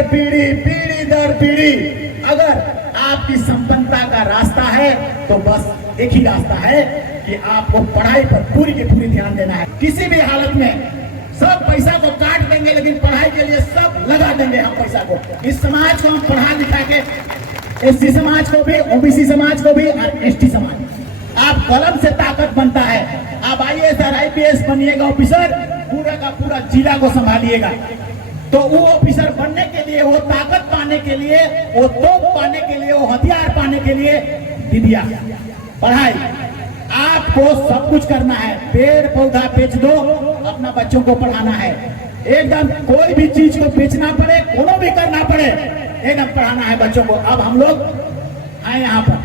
दर पीढ़ी, पीढ़ी दर पीढ़ी अगर आपकी संपन्नता का रास्ता है तो बस एक ही रास्ता है कि आपको पढ़ाई पर पूरी की पूरी ध्यान देना है। किसी भी हालत में सब पैसा को काट देंगे, लेकिन पढ़ाई के लिए सब लगा देंगे हम पैसा को। इस समाज को हम पढ़ा लिखा के, एससी समाज को भी, ओबीसी समाज को भी और एसटी समाज, आप कलम से ताकत बनता है। आप आईएएस और आईपीएस बनिएगा ऑफिसर, पूरा का पूरा जिला को संभालिएगा। तो वो ऑफिसर बनने के लिए, वो ताकत पाने के लिए, वो तोप पाने के लिए, वो हथियार पाने के लिए विद्या, पढ़ाई, आपको सब कुछ करना है। पेड़ पौधा बेच दो, अपना बच्चों को पढ़ाना है। एकदम कोई भी चीज को बेचना पड़े, कोनो भी करना पड़े, एकदम पढ़ाना है बच्चों को। अब हम लोग आए यहाँ पर।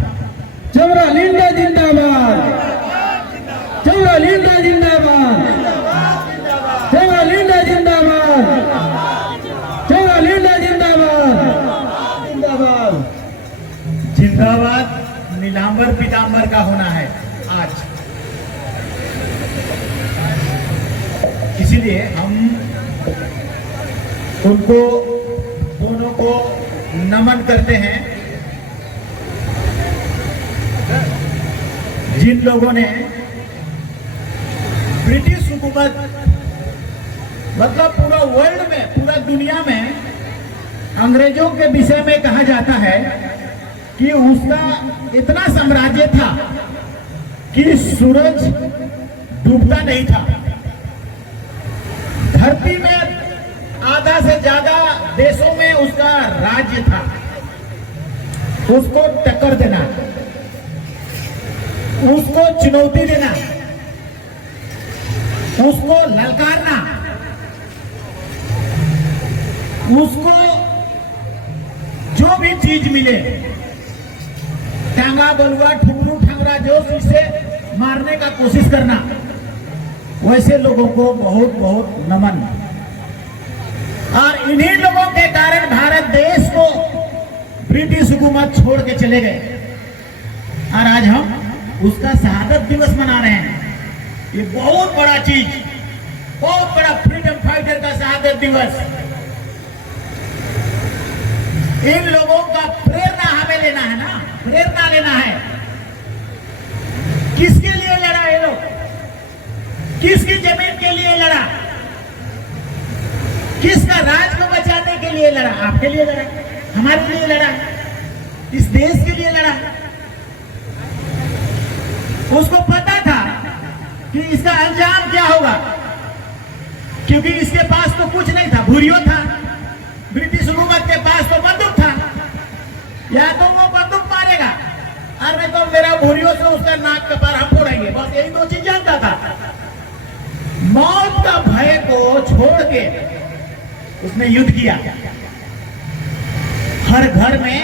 चौरालिंदा जिंदाबाद, चौरालिंदा जिंदाबाद, चौरालिंदा जिंदाबाद, चौरालिंदा जिंदाबाद, जिंदाबाद, जिंदाबाद। नीलांबर पीतांबर का होना है आज, इसीलिए हम उनको दोनों को नमन करते हैं, जिन लोगों ने ब्रिटिश हुकूमत, मतलब पूरा वर्ल्ड में, पूरा दुनिया में अंग्रेजों के विषय में कहा जाता है कि उसका इतना साम्राज्य था कि सूरज डूबता नहीं था। धरती में आधा से ज्यादा देशों में उसका राज्य था। उसको टक्कर देना, उसको चुनौती देना, उसको ललकारना, उसको जो भी चीज मिले, टांगा बलुआ ठुमरू ठंगरा जो इसे मारने का कोशिश करना, वैसे लोगों को बहुत बहुत नमन। और इन्हीं लोगों के कारण भारत देश को ब्रिटिश हुकूमत छोड़ के चले गए और आज हम उसका शहादत दिवस मना रहे हैं। ये बहुत बड़ा चीज, बहुत बड़ा फ्रीडम फाइटर का शहादत दिवस। इन लोगों का प्रेरणा हमें लेना है ना, प्रेरणा लेना है। किसके लिए लड़ा ये लोग, किसकी जमीन के लिए लड़ा, किसका राज को बचाने के लिए लड़ा? आपके लिए लड़ा, हमारे लिए लड़ा, इस देश के लिए लड़ा। उसको पता था कि इसका अंजाम क्या होगा, क्योंकि इसके पास तो कुछ नहीं था, भूरियो था। ब्रिटिश हुकूमत के पास तो बंदूक था, या तो वो बंदूक मारेगा और नहीं तो मेरा भूरियों से उसका नाक कपार हम फोड़ेंगे। बस यही दो चीज जानता था। मौत का भय को छोड़ के उसने युद्ध किया। हर घर में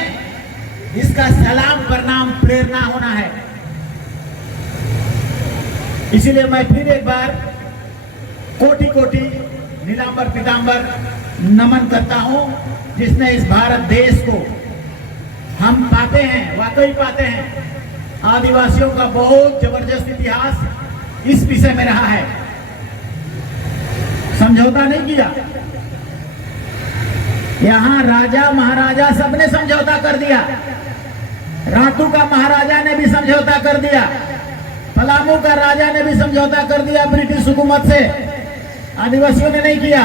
इसका सलाम प्रणाम प्रेरणा होना है। इसीलिए मैं फिर एक बार कोटि कोटि नीलांबर पीतांबर नमन करता हूं, जिसने इस भारत देश को हम पाते हैं, वाकई पाते हैं। आदिवासियों का बहुत जबरदस्त इतिहास इस विषय में रहा है। समझौता नहीं किया, यहां राजा महाराजा सबने समझौता कर दिया। रातू का महाराजा ने भी समझौता कर दिया, पलामू का राजा ने भी समझौता कर दिया ब्रिटिश हुकूमत से। आदिवासियों ने नहीं किया।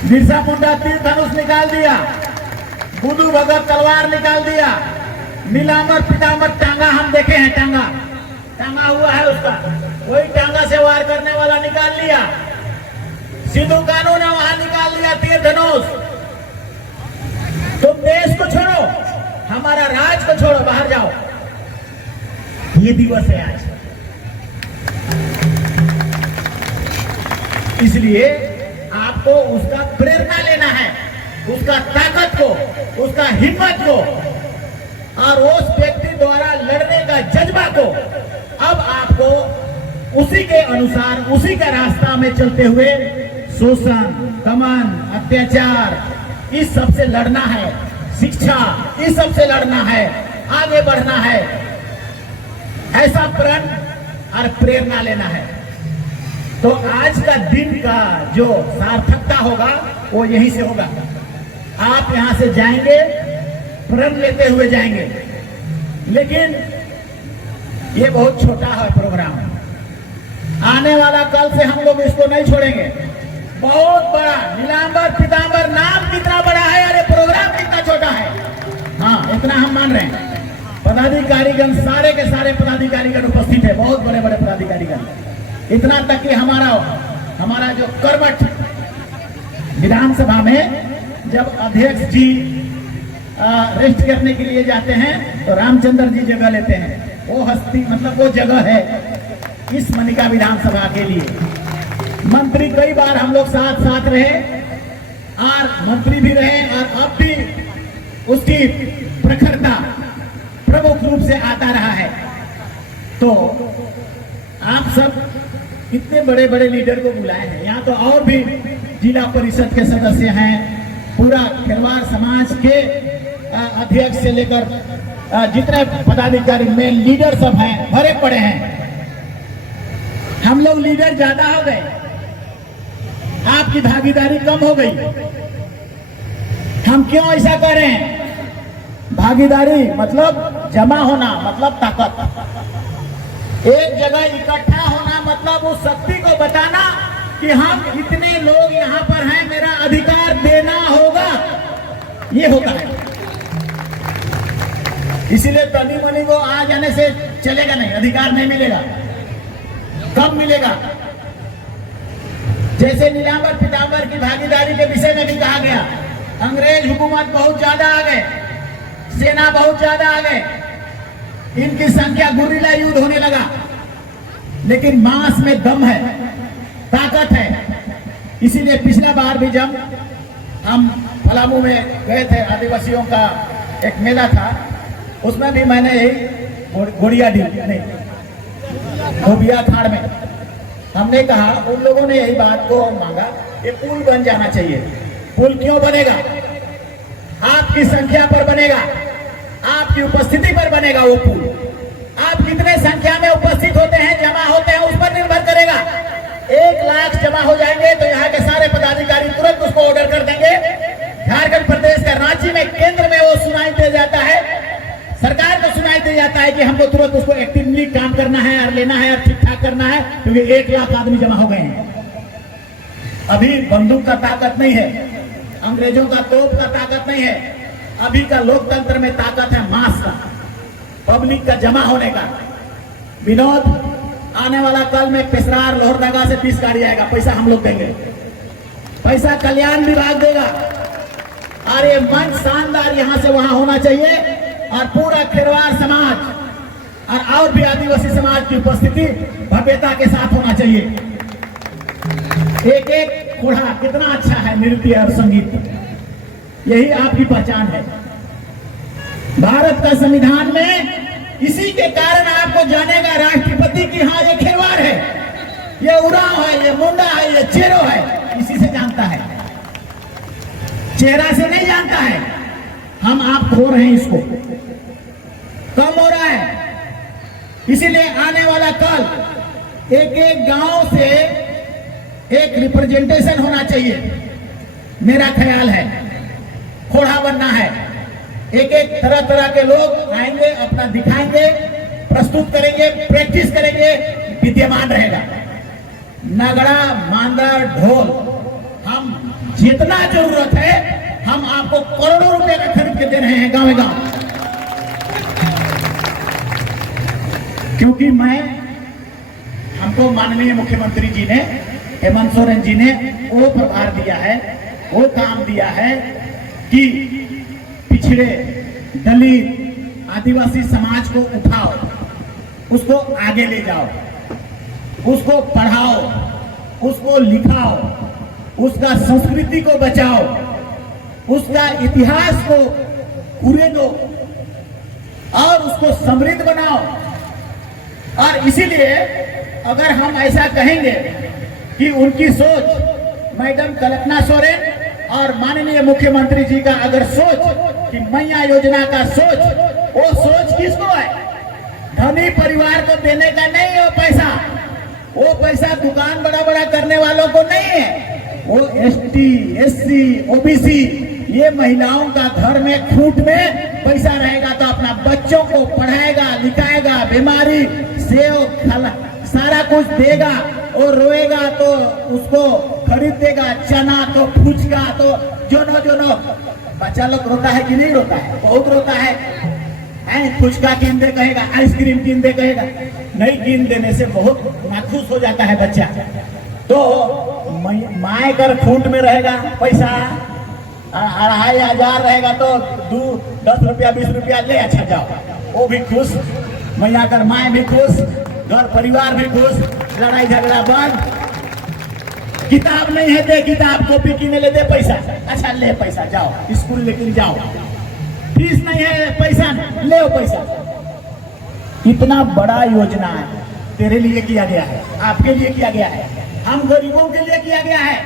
बिरसा मुंडा तीर धनुष निकाल दिया, बुद्धू भगत तलवार निकाल दिया, नीलांबर पीतांबर टांगा हम देखे हैं, टांगा हुआ है उसका, वही टांगा से वार करने वाला निकाल लिया। सिद्धू कानू ने वहां निकाल लिया तीर धनुष। तुम देश को छोड़ो, हमारा राज को छोड़ो, बाहर जाओ। ये दिवस है आज। इसलिए आपको उसका प्रेरणा लेना है, उसका ताकत को, उसका हिम्मत को, और उस व्यक्ति द्वारा लड़ने का जज्बा को अब आपको उसी के अनुसार, उसी का रास्ता में चलते हुए शोषण, दमन, अत्याचार इस सब से लड़ना है। शिक्षा इस सब से लड़ना है, आगे बढ़ना है। ऐसा प्रण और प्रेरणा लेना है। तो आज का दिन का जो सार्थकता होगा वो यहीं से होगा। आप यहां से जाएंगे, प्रण लेते हुए जाएंगे, लेकिन ये बहुत छोटा है प्रोग्राम। आने वाला कल से हम लोग इसको नहीं छोड़ेंगे। बहुत बड़ा नीलांबर पीतांबर नाम कितना बड़ा है, अरे प्रोग्राम कितना छोटा है। हाँ, इतना हम मान रहे हैं। पदाधिकारीगण सारे के सारे पदाधिकारीगण उपस्थित है, बहुत बड़े बड़े पदाधिकारीगण। इतना तक कि हमारा जो करवट विधानसभा में जब अध्यक्ष जी रेस्ट करने के लिए जाते हैं तो रामचंद्र जी जगह लेते हैं। वो हस्ती मतलब वो जगह है इस मनिका विधानसभा के लिए। मंत्री कई बार हम लोग साथ साथ रहे और मंत्री भी रहे, और अब भी उसकी प्रखरता प्रमुख रूप से आता रहा है। तो आप सब इतने बड़े बड़े लीडर को बुलाए हैं, यहाँ तो और भी जिला परिषद के सदस्य हैं, पूरा खेरवार समाज के अध्यक्ष से लेकर जितने पदाधिकारी में लीडर सब हैं, भरे पड़े हैं। हम लोग लीडर ज्यादा हो गए, आपकी भागीदारी कम हो गई। हम क्यों ऐसा कर रहे हैं? भागीदारी मतलब जमा होना, मतलब ताकत। एक जगह इकट्ठा होना मतलब उस शक्ति को बताना कि हम इतने लोग यहाँ पर हैं, मेरा अधिकार देना होगा, ये होता है। इसीलिए तनी मनी को आ जाने से चलेगा नहीं, अधिकार नहीं मिलेगा। कब मिलेगा? जैसे नीलांबर पीतांबर की भागीदारी के विषय में भी कहा गया, अंग्रेज हुकूमत बहुत ज्यादा आ गए, सेना बहुत ज्यादा आ गए, इनकी संख्या गुरिल्ला युद्ध होने लगा, लेकिन मांस में दम है, ताकत है। इसीलिए पिछला बार भी जब हम पलामू में गए थे, आदिवासियों का एक मेला था, उसमें भी मैंने यही गोड़िया डी नहीं धोबिया खाड़ में हमने कहा, उन लोगों ने यही बात को मांगा, ये पुल बन जाना चाहिए। पुल क्यों बनेगा? आपकी संख्या पर बनेगा, आपकी उपस्थिति पर बनेगा वो पुल। आप कितने संख्या में उपस्थित होते हैं, जमा होते हैं, उस पर निर्भर करेगा। 1 लाख जमा हो जाएंगे तो यहाँ के सारे पदाधिकारी तुरंत उसको ऑर्डर कर देंगे। झारखंड प्रदेश का रांची में केंद्र में वो सुनाई दे जाता है, सरकार को सुनाई दे जाता है कि हमको तुरंत उसको एक्टिवली काम करना है और लेना है और ठीक ठाक करना है, क्योंकि 1 लाख आदमी जमा हो गए हैं। अभी बंदूक का ताकत नहीं है, अंग्रेजों का तोप का ताकत नहीं है, अभी का लोकतंत्र में ताकत है मास का, पब्लिक का जमा होने का। विनोद, आने वाला कल में पिसरार लोहरदगा से 30 गाड़ी आएगा, पैसा हम लोग देंगे, पैसा कल्याण विभाग देगा। और ये मंच शानदार यहाँ से वहां होना चाहिए, और पूरा खेरवार समाज और भी आदिवासी समाज की उपस्थिति भव्यता के साथ होना चाहिए। एक एक कोढ़ा कितना अच्छा है, नृत्य और संगीत, यही आपकी पहचान है। भारत का संविधान में इसी के कारण आपको जानेगा राष्ट्रपति की हाँ ये खेरवार है, ये उरांव है, ये मुंडा है, ये चेरो है, इसी से जानता है, चेहरा से नहीं जानता है। हम आप खो रहे हैं, इसको कम हो रहा है। इसीलिए आने वाला कल एक एक गांव से एक रिप्रेजेंटेशन होना चाहिए, मेरा ख्याल है। खोड़ा बनना है, एक एक तरह तरह के लोग आएंगे, अपना दिखाएंगे, प्रस्तुत करेंगे, प्रैक्टिस करेंगे, विद्यमान रहेगा। नगड़ा, मांदा, ढोल, हम जितना जरूरत है हम आपको करोड़ों रुपए का खरीद के दे रहे हैं गांव गांव। क्योंकि हमको माननीय मुख्यमंत्री जी ने, हेमंत सोरेन जी ने वो प्रभार दिया है, वो काम दिया है कि पिछड़े, दलित, आदिवासी समाज को उठाओ, उसको आगे ले जाओ, उसको पढ़ाओ, उसको लिखाओ, उसका संस्कृति को बचाओ, उसका इतिहास को उड़ेदो और उसको समृद्ध बनाओ। और इसीलिए अगर हम ऐसा कहेंगे कि उनकी सोच, मैडम कल्पना सोरेन और माननीय मुख्यमंत्री जी का अगर सोच कि मैया योजना का सोच, वो सोच किसको है? धनी परिवार को देने का नहीं है वो पैसा दुकान बड़ा बड़ा करने वालों को नहीं है, वो ST, SC, OBC ये महिलाओं का घर में खूंट में पैसा रहेगा तो अपना बच्चों को पढ़ाएगा लिखाएगा, बीमारी सेव सारा कुछ देगा, और रोएगा तो उसको खरीद देगा, चना तो फुचका तो जो बच्चा लोग रोता है कि नहीं रोता है? बहुत रोता है। फुचका कीन दे कहेगा, आइसक्रीम कीन दे कहेगा, नहीं कीन देने से बहुत नाखुश हो जाता है बच्चा। तो माए कर खूंट में रहेगा पैसा 2500 रहेगा तो 10 रुपया 20 रुपया ले, अच्छा जाओ, वो भी खुश, मैया कर माए भी खुश, घर परिवार भी खुश, लड़ाई झगड़ा बंद। किताब नहीं है दे किताब, कॉपी किने ले दे पैसा, अच्छा ले पैसा, जाओ स्कूल लेकिन जाओ, फीस नहीं है पैसा ले पैसा। इतना बड़ा योजना है तेरे लिए किया गया है, आपके लिए किया गया है, हम गरीबों के लिए किया गया है,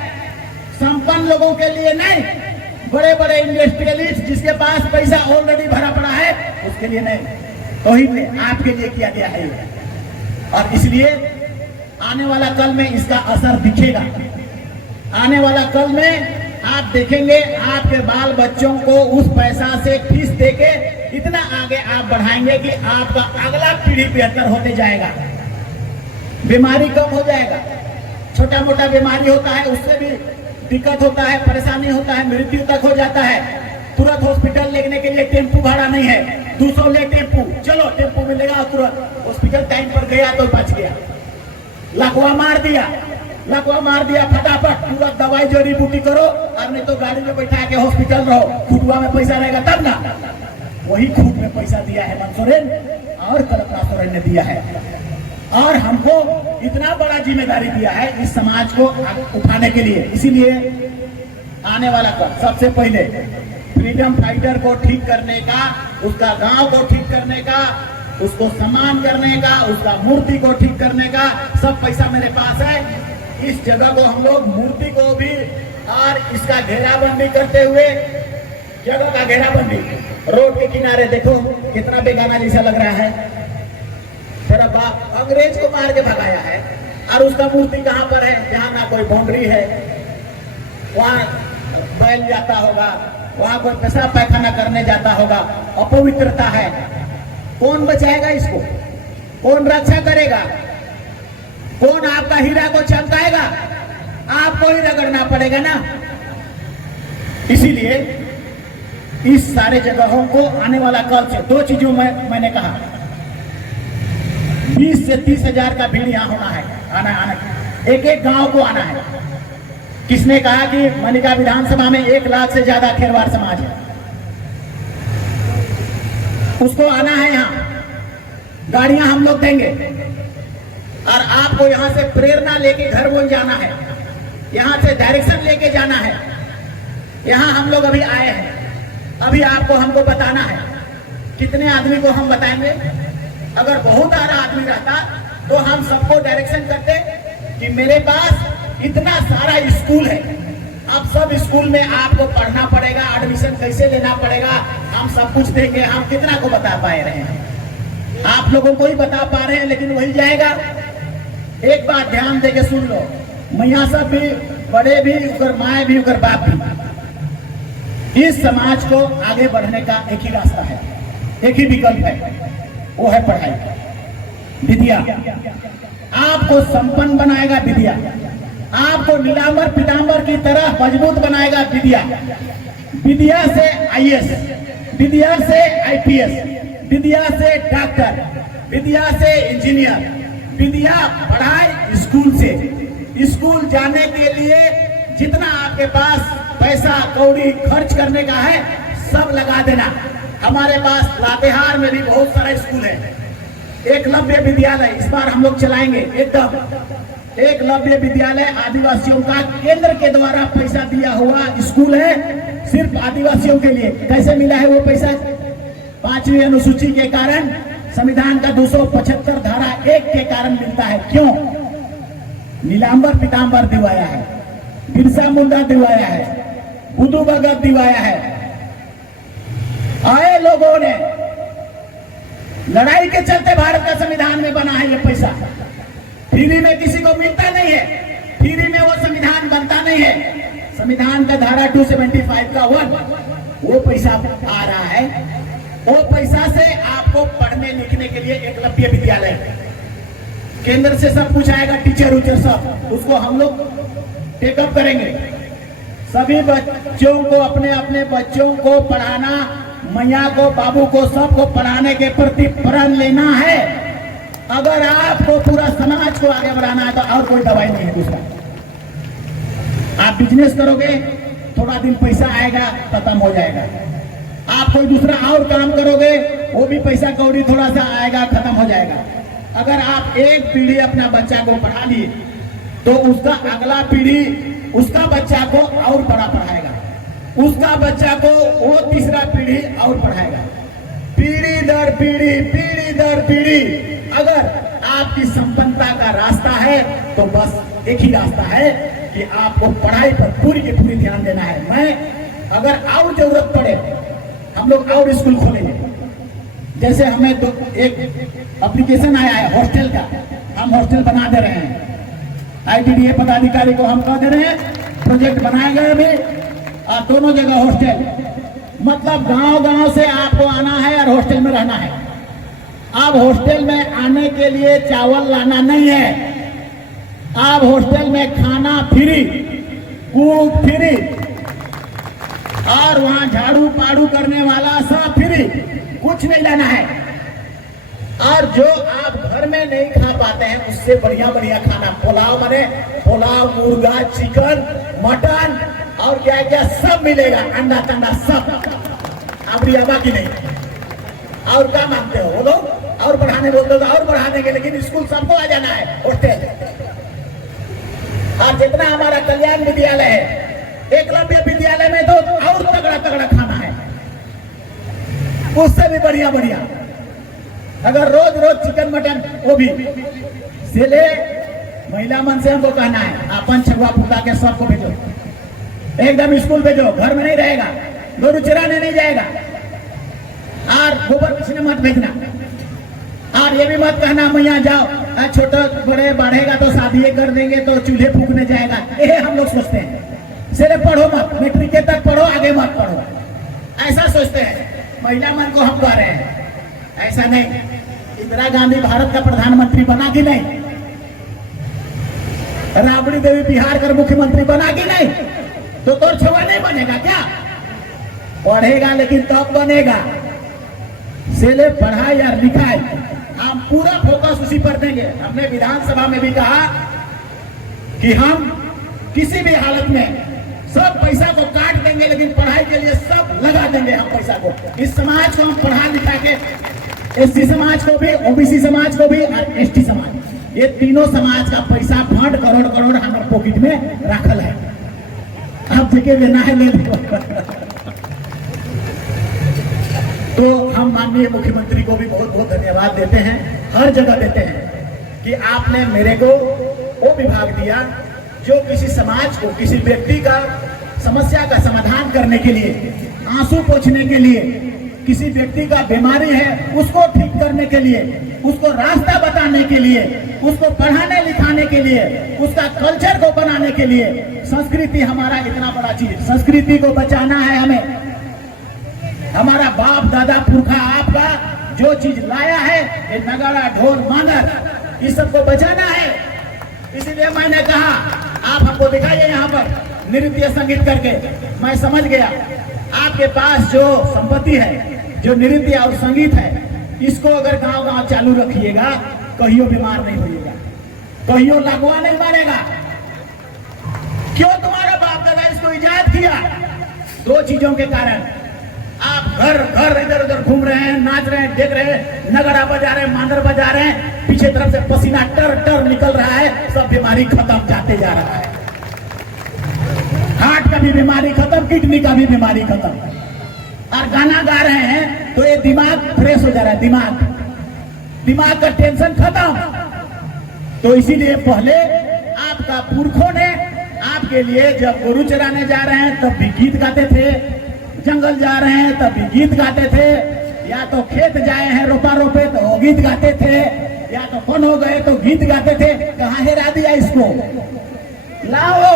संपन्न लोगों के लिए नहीं, बड़े बड़े इंडस्ट्रियलिस्ट जिसके पास पैसा ऑलरेडी भरा पड़ा है उसके लिए नहीं, तो ही आपके लिए किया गया है। और इसलिए आने वाला कल में इसका असर दिखेगा। आने वाला कल में आप देखेंगे आपके बाल बच्चों को उस पैसा से फीस देके इतना आगे आप बढ़ाएंगे कि आपका अगला पीढ़ी बेहतर होते जाएगा, बीमारी कम हो जाएगा। छोटा मोटा बीमारी होता है उससे भी दिक्कत होता है, परेशानी होता है, मृत्यु तक हो जाता है। तुरंत हॉस्पिटल लेने के लिए टेम्पू भाड़ा नहीं है, 200 ले टेम्पू, चलो टेम्पू मिलेगा, तुरंत हॉस्पिटल टाइम पर गया तो बच गया। लकवा मार दिया फटाफट, तुरंत दवाई जड़ी बूटी करो, और नहीं तो गाड़ी में बैठा के हॉस्पिटल रहो, खुटुआ में पैसा रहेगा तब ना। वही खूट में पैसा दिया है हेमंत सोरेन और कल्पना सोरेन ने दिया है, और हमको इतना बड़ा जिम्मेदारी दिया है इस समाज को उठाने के लिए। इसीलिए आने वाला कल सबसे पहले फ्रीडम फाइटर को ठीक करने का, उसका गांव को ठीक करने का, उसको सम्मान करने का, उसका मूर्ति को ठीक करने का सब पैसा मेरे पास है। इस जगह को हम लोग मूर्ति को भी और इसका घेराबंदी करते हुए, जगह का घेराबंदी, रोड के किनारे देखो कितना बेगाना जैसा लग रहा है, तेरा बाप अंग्रेज को मार के भगाया है, और उसका मूर्ति कहां पर है जहां ना कोई बाउंड्री है, वहां बैल जाता होगा, वहां कोई पेशाब पैखाना करने जाता होगा, अपवित्रता है। कौन बचाएगा इसको? कौन रक्षा करेगा? कौन आपका हीरा को चमकाएगा? आपको ही रगड़ना पड़ेगा ना। इसीलिए इस सारे जगहों को आने वाला कल से 2 चीजों में मैंने कहा, 20 से 30 हजार का भीड़ यहाँ होना है, आना एक एक गांव को आना है। किसने कहा कि मनिका विधानसभा में 1 लाख से ज्यादा खेरवार समाज है, उसको आना है। यहाँ गाड़ियां हम लोग देंगे, और आपको यहाँ से प्रेरणा लेके घर बोल जाना है, यहाँ से डायरेक्शन लेके जाना है। यहाँ हम लोग अभी आए हैं, अभी आपको हमको बताना है। कितने आदमी को हम बताएंगे? अगर बहुत सारा आदमी रहता तो हम सबको डायरेक्शन करते कि मेरे पास इतना सारा स्कूल है, अब सब स्कूल में आपको पढ़ना पड़ेगा, एडमिशन कैसे लेना पड़ेगा, हम सब कुछ देंगे। हम कितना को बता पाए रहे हैं? आप लोगों को ही बता पा रहे हैं, लेकिन वही जाएगा। एक बात ध्यान देके सुन लो, मैया सब भी, बड़े भी, उकर माए भी, उकर बाप भी, इस समाज को आगे बढ़ने का एक ही रास्ता है, एक ही विकल्प है, वो है पढ़ाई, विद्या। आपको संपन्न बनाएगा विद्या, आपको नीलांबर पीतांबर की तरह मजबूत बनाएगा विद्या। विद्या से आईएएस, विद्या से आईपीएस, विद्या से डॉक्टर, विद्या से इंजीनियर। विद्या पढ़ाई स्कूल से। स्कूल जाने के लिए जितना आपके पास पैसा कौड़ी खर्च करने का है सब लगा देना। हमारे पास लातेहार में भी बहुत सारा स्कूल है, एकलव्य विद्यालय इस बार हम लोग चलाएंगे एकदम। एकलव्य विद्यालय आदिवासियों का केंद्र के द्वारा पैसा दिया हुआ स्कूल है, सिर्फ आदिवासियों के लिए। कैसे मिला है वो पैसा? 5वीं अनुसूची के कारण, संविधान का 275 धारा 1 के कारण मिलता है। क्यों? नीलांबर पीतांबर दिवाया है, बिरसा मुंडा दिवाया है, बुद्धू भगत दिवाया है। आए लोगों ने लड़ाई के चलते भारत का संविधान में बना है ये पैसा। फ्री में किसी को मिलता नहीं है, फ्री में वो संविधान बनता नहीं है। संविधान का धारा 275 का 1 वो पैसा आ रहा है। वो पैसा से आपको पढ़ने लिखने के लिए एकलव्य विद्यालय केंद्र से सब कुछ आएगा, टीचर उचर सब, उसको हम लोग टेकअप करेंगे। सभी बच्चों को अपने अपने बच्चों को पढ़ाना, मैया को बाबू को सबको पढ़ाने के प्रति प्रण लेना है। अगर आपको पूरा समाज को आगे बढ़ाना है तो और कोई दवाई नहीं है दूसरा। आप बिजनेस करोगे, थोड़ा दिन पैसा आएगा, खत्म हो जाएगा। आप कोई दूसरा और काम करोगे, वो भी पैसा कौड़ी थोड़ा सा आएगा, खत्म हो जाएगा। अगर आप एक पीढ़ी अपना बच्चा को पढ़ा लिए तो उसका अगला पीढ़ी उसका बच्चा को और बड़ा पढ़ाएगा, उसका बच्चा को वो तीसरा पीढ़ी और पढ़ाएगा। पीढ़ी दर पीढ़ी अगर आपकी संपन्नता का रास्ता है तो बस एक ही रास्ता है कि आपको पढ़ाई पर पूरी की पूरी ध्यान देना है। मैं अगर और जरूरत पड़े हम लोग और स्कूल खोलेंगे। जैसे हमें तो एक एप्लीकेशन आया है हॉस्टल का, हम हॉस्टल बना दे रहे हैं। ITDA पदाधिकारी को हम कह दे रहे हैं प्रोजेक्ट बनाए गए अभी, और दोनों जगह हॉस्टल, मतलब गांव से आपको आना है और हॉस्टल में रहना है। अब हॉस्टल में आने के लिए चावल लाना नहीं है, आप हॉस्टल में खाना फ्री, कुक फ्री, और वहां झाड़ू पाड़ू करने वाला सब फ्री, कुछ नहीं लेना है। और जो आप घर में नहीं खा पाते हैं उससे बढ़िया बढ़िया खाना, पुलाव बने, पुलाव, मुर्गा, चिकन, मटन और क्या क्या सब मिलेगा, अंडा तंडा सब। आप रियाबा की नहीं, और क्या मांगते हो बोलो? और बढ़ाने बोलते हो और बढ़ा देंगे, लेकिन स्कूल सबको आ जाना है हॉस्टल। और जितना हमारा कल्याण विद्यालय है, एकलव्य विद्यालय में तो और तगड़ा तगड़ा खाना है, उससे भी बढ़िया बढ़िया। अगर रोज रोज चिकन मटन, वो भी से ले, महिला मन से हमको कहना है अपन छगुआ फूटा के सबको भेजो, एकदम स्कूल भेजो, घर में नहीं रहेगा, गोरू चराने नहीं जाएगा, और गोबर किसी ने मत भेजना। और ये भी मत कहना मैया जाओ, छोटा बड़े बढ़ेगा तो शादी कर देंगे तो चूल्हे फूकने जाएगा, ये हम लोग सोचते हैं। सिर्फ पढ़ो मत, मैट्रिक तक पढ़ो, आगे मत पढ़ो, ऐसा सोचते हैं। महिला मन को हम कह रहे हैं ऐसा नहीं। इंदिरा गांधी भारत का प्रधानमंत्री बना कि नहीं? राबड़ी देवी बिहार का मुख्यमंत्री बना कि नहीं? तो तोर छुआ नहीं बनेगा क्या? पढ़ेगा लेकिन तब बनेगा। सिले पढ़ाई या लिखाई हम पूरा फोकस उसी पर देंगे। हमने विधानसभा में भी कहा कि हम किसी भी हालत में सब पैसा को काट देंगे, लेकिन पढ़ाई के लिए सब लगा देंगे हम पैसा को। इस समाज को हम पढ़ा लिखा के, SC समाज को भी, OBC समाज को भी और ST समाज, ये तीनों समाज का पैसा फंड करोड़ करोड़ हमारे पॉकेट में रखल है। आप जगह लेना है ले लो। तो हम माननीय मुख्यमंत्री को भी बहुत बहुत धन्यवाद देते हैं, हर जगह देते हैं कि आपने मेरे को वो विभाग दिया जो किसी समाज को, किसी व्यक्ति का समस्या का समाधान करने के लिए, आंसू पोंछने के लिए, किसी व्यक्ति का बीमारी है उसको ठीक करने के लिए, उसको रास्ता बताने के लिए, उसको पढ़ाने लिखाने के लिए, उसका कल्चर को बनाने के लिए। संस्कृति हमारा इतना बड़ा चीज, संस्कृति को बचाना है हमें। हमारा बाप दादा पुरखा आपका जो चीज लाया है, ये नगाड़ा ढोल मांगर, इस सबको बचाना है। इसीलिए मैंने कहा आप हमको दिखाइए यहाँ पर नृत्य संगीत करके। मैं समझ गया आपके पास जो संपत्ति है, जो नृत्य और संगीत है, इसको अगर गांव गांव चालू रखिएगा, कहियो बीमार नहीं होइएगा, कहियो लगवा नहीं मारेगा। क्यों तुम्हारा बाप दादा इसको इजाद किया? दो चीजों के कारण। आप घर घर इधर उधर घूम रहे हैं, नाच रहे हैं, देख रहे हैं, नगड़ा बजा रहे हैं, मांदर बजा रहे हैं, पीछे तरफ से पसीना टर टर निकल रहा है, सब बीमारी खत्म जाते जा रहा है। हार्ट का भी बीमारी खत्म, किडनी का भी बीमारी खत्म। और गाना गा रहे हैं तो ये दिमाग फ्रेश हो जा रहा है, दिमाग का टेंशन खत्म। तो इसीलिए पहले आपका पुरखों ने आपके लिए, जब गोरू चराने जा रहे हैं तब भी गीत गाते थे, जंगल जा रहे हैं तब भी गीत गाते थे, या तो खेत जाए हैं रोपा रोपे तो गीत गाते थे, या तो वन हो गए तो गीत गाते थे। कहाँ हेरा दिया इसको? लाओ,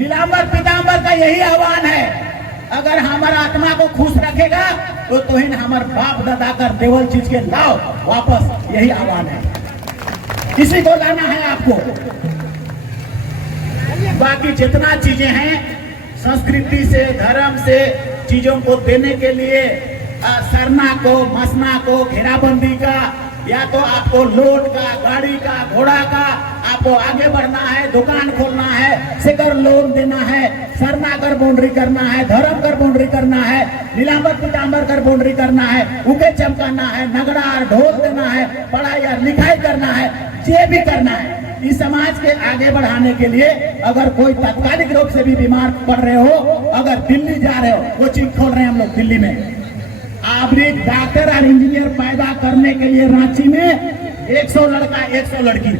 नीलांबर पीतांबर का यही आह्वान है, अगर हमारा आत्मा को खुश रखेगा तो तोहिन हमार बाप दादा कर देवल चीज के लाओ वापस, यही आह्वान है। किसी को लाना है आपको। बाकी जितना चीजें हैं संस्कृति से धर्म से चीजों को देने के लिए सरना को मसना को घेराबंदी का या तो आपको लोड का गाड़ी का घोड़ा का आपको आगे बढ़ना है, दुकान खोलना है, सिकर लोन देना है, सरना कर बाउंड्री करना है, धर्म कर बाउंड्री करना है, नीलांबर पीतांबर कर बाउंड्री करना है, उगे चमकाना है, नगड़ा ढोल देना है, पढ़ाई और लिखाई करना है, ये भी करना है। इस समाज के आगे बढ़ाने के लिए अगर कोई तात्कालिक रूप से भी बीमार पड़ रहे हो, अगर दिल्ली जा रहे हो, कोचिंग खोल रहे हैं हम लोग दिल्ली में, आप भी डॉक्टर और इंजीनियर पैदा करने के लिए रांची में 100 लड़का 100 लड़की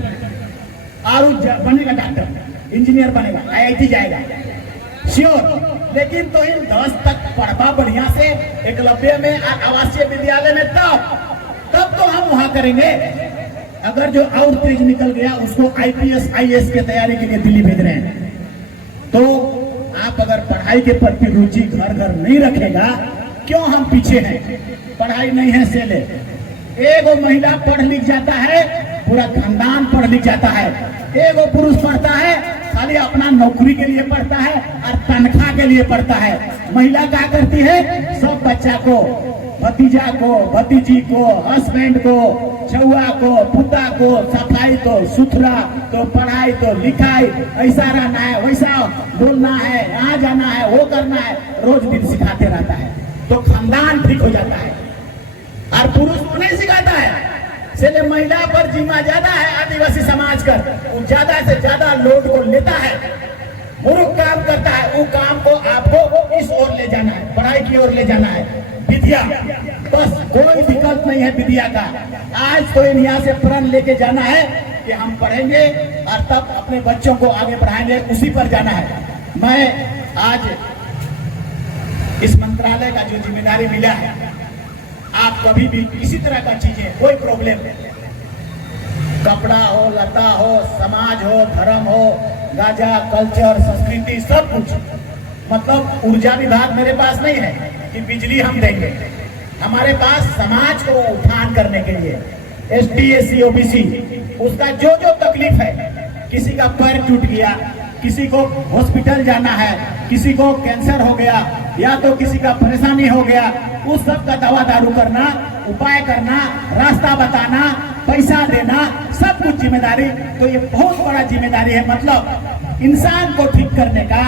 और बनेगा डॉक्टर इंजीनियर बनेगा, IIT जाएगा श्योर। लेकिन तो इन 10 तक पढ़वा बढ़िया से एकलव्य में आवासीय विद्यालय में तब तो हम वहां करेंगे। अगर जो और तेज निकल गया उसको IPS IAS की तैयारी के लिए दिल्ली भेज रहे हैं, तो आप अगर पढ़ाई के प्रति रुचि घर घर नहीं रखेगा, क्यों हम पीछे हैं? पढ़ाई नहीं है से ले, एगो महिला पढ़ लिख जाता है पूरा खानदान पढ़ लिख जाता है, एगो पुरुष पढ़ता है खाली अपना नौकरी के लिए पढ़ता है और तनख्वाह के लिए पढ़ता है। महिला क्या करती है? सब बच्चा को, भतीजा को, भतीजी को, हस्बैंड को, छुआ को, पुता को, सफाई तो सुथरा तो पढ़ाई तो लिखाई, ऐसा रहना है, वैसा बोलना है, यहाँ जाना है, वो करना है, रोज दिन सिखाते रहता है तो खानदान ठीक हो जाता है। और पुरुष को नहीं सिखाता है, इसलिए महिला पर जिम्मा ज्यादा है। आदिवासी समाज का वो ज्यादा से ज्यादा लोड को लेता है, मूर्ख काम करता है। वो काम को आपको इस ओर ले जाना है, पढ़ाई की ओर ले जाना है, विद्या, बस कोई विकल्प नहीं है विद्या का। आज तो यहाँ से प्रण लेके जाना है कि हम पढ़ेंगे और तब अपने बच्चों को आगे बढ़ाएंगे, उसी पर जाना है। मैं आज इस मंत्रालय का जो जिम्मेदारी मिला है, आप कभी भी किसी तरह का चीजें कोई प्रॉब्लम, कपड़ा हो, लता हो, समाज हो, धर्म हो, गाजा, कल्चर, संस्कृति, सब कुछ, मतलब ऊर्जा विभाग मेरे पास नहीं है कि बिजली हम देंगे। हमारे पास समाज को उत्थान करने के लिए ST SC OBC उसका जो जो तकलीफ है, किसी का पैर टूट गया, किसी को हॉस्पिटल जाना है, किसी को कैंसर हो गया या तो किसी का परेशानी हो गया, उस सब का दवा दारू करना, उपाय करना, रास्ता बताना, पैसा देना, सब कुछ जिम्मेदारी। तो ये बहुत बड़ा जिम्मेदारी है, मतलब इंसान को ठीक करने का,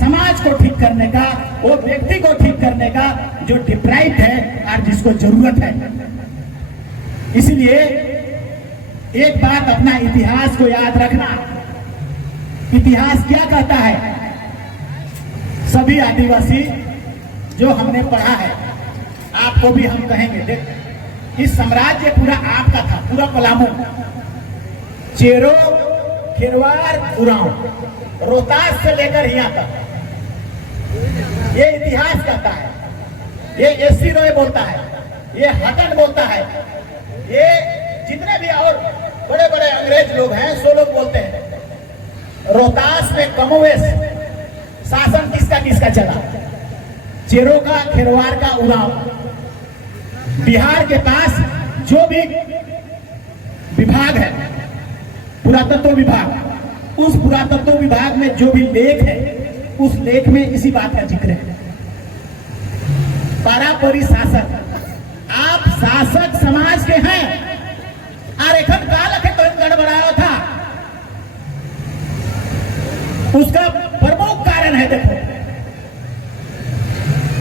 समाज को ठीक करने का, वो व्यक्ति को ठीक करने का जो डिप्राइव है और जिसको जरूरत है। इसलिए एक बात, अपना इतिहास को याद रखना। इतिहास क्या कहता है? सभी आदिवासी जो हमने पढ़ा है, आपको भी हम कहेंगे, देख इस साम्राज्य पूरा आपका था, पूरा पलामू, चेरो, खिरवार, उरांव, रोहतास से लेकर यहाँ तक, ये इतिहास कहता है। ये SC रॉय बोलता है, ये हटन बोलता है, ये जितने भी और बड़े बड़े अंग्रेज लोग हैं सो लोग बोलते हैं। रोहतास में कमोवेश शासन किसका किसका चला? चेरो का, खिरवार का, उरांव। बिहार के पास जो भी विभाग है, पुरातत्व विभाग, उस पुरातत्व विभाग में जो भी लेख है, उस लेख में इसी बात का जिक्र है। पारापरी शासक, आप शासक समाज के हैं और एक काल के तो गड़बड़ाया था, उसका प्रमुख कारण है, देखो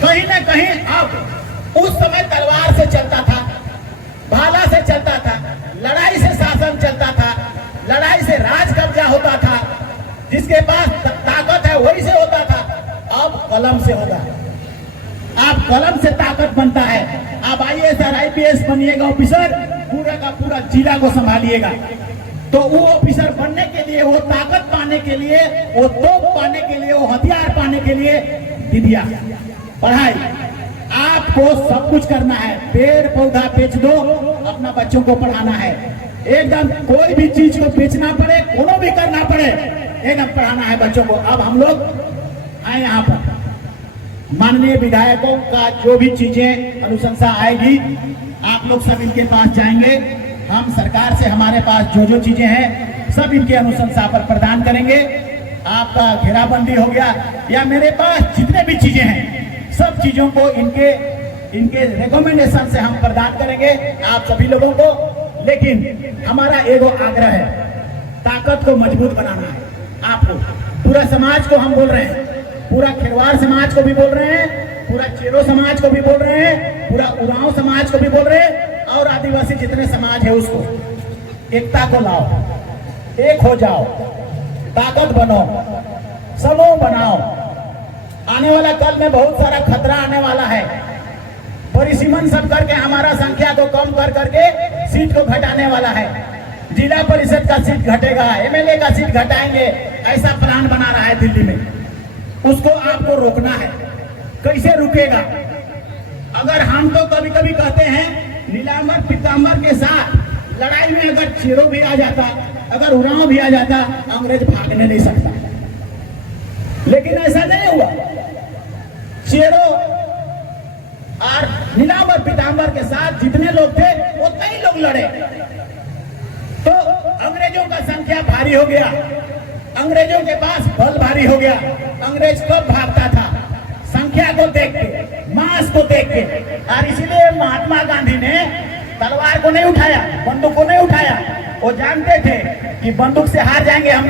कहीं ना कहीं अब उस समय तलवार से चलता था, भाला से चलता था, लड़ाई से शासन चलता था, लड़ाई से राज कब्जा होता था, जिसके पास ताकत है वही से होता था। अब कलम से होगा, आप कलम से ताकत बनता है। आप IAS और IPS बनिएगा ऑफिसर, पूरा का पूरा जिला को संभालिएगा। तो वो ऑफिसर बनने के लिए, वो ताकत पाने के लिए, वो तोप पाने के लिए, वो हथियार पाने के लिए विद्या, पढ़ाई, आपको सब कुछ करना है। पेड़ पौधा बेच दो, अपना बच्चों को पढ़ाना है। एकदम कोई भी चीज को बेचना पड़े, कोनो भी करना पड़े, ये न पढ़ाना है बच्चों को। अब हम लोग आए यहाँ पर, माननीय विधायकों का जो भी चीजें अनुशंसा आएगी आप लोग सब इनके पास जाएंगे। हम सरकार से हमारे पास जो जो चीजें हैं सब इनके अनुशंसा पर प्रदान करेंगे। आपका घेराबंदी हो गया या मेरे पास जितने भी चीजें हैं सब चीजों को इनके रिकमेंडेशन से हम प्रदान करेंगे आप सभी लोगों को। लेकिन हमारा एगो आग्रह है, ताकत को मजबूत बनाना है आपको। पूरा समाज को हम बोल रहे हैं, पूरा खिरवाड़ समाज को भी बोल रहे हैं, पूरा चेरो समाज को भी बोल रहे हैं, पूरा उरांव समाज को भी बोल रहे हैं, और आदिवासी जितने समाज है उसको एकता को लाओ, एक हो जाओ, ताकत बनो, समूह बनाओ। आने वाला कल में बहुत सारा खतरा आने वाला है। परिसीमन सब करके हमारा संख्या को कम कर करके सीट को घटाने वाला है। जिला परिषद का सीट घटेगा, एमएलए का सीट घटाएंगे, ऐसा प्लान बना रहा है दिल्ली में। उसको आपको रोकना है। कैसे रुकेगा? अगर हम तो कभी कभी कहते हैं नीलांबर पीतांबर के साथ लड़ाई में अगर चेरो भी आ जाता, अगर उरांव भी आ जाता, अंग्रेज भागने नहीं सकता। लेकिन ऐसा नहीं हुआ। चेरो और नीलांबर पीतांबर के साथ जितने लोग थे उतने ही लोग लड़े, तो अंग्रेजों का संख्या भारी हो गया, अंग्रेजों के पास बल भारी हो गया। अंग्रेज कब भागता था? संख्या को देख के, मास को देख के। और इसीलिए महात्मा गांधी ने तलवार को नहीं उठाया, बंदूक को नहीं उठाया। वो जानते थे कि बंदूक से हार जाएंगे हम।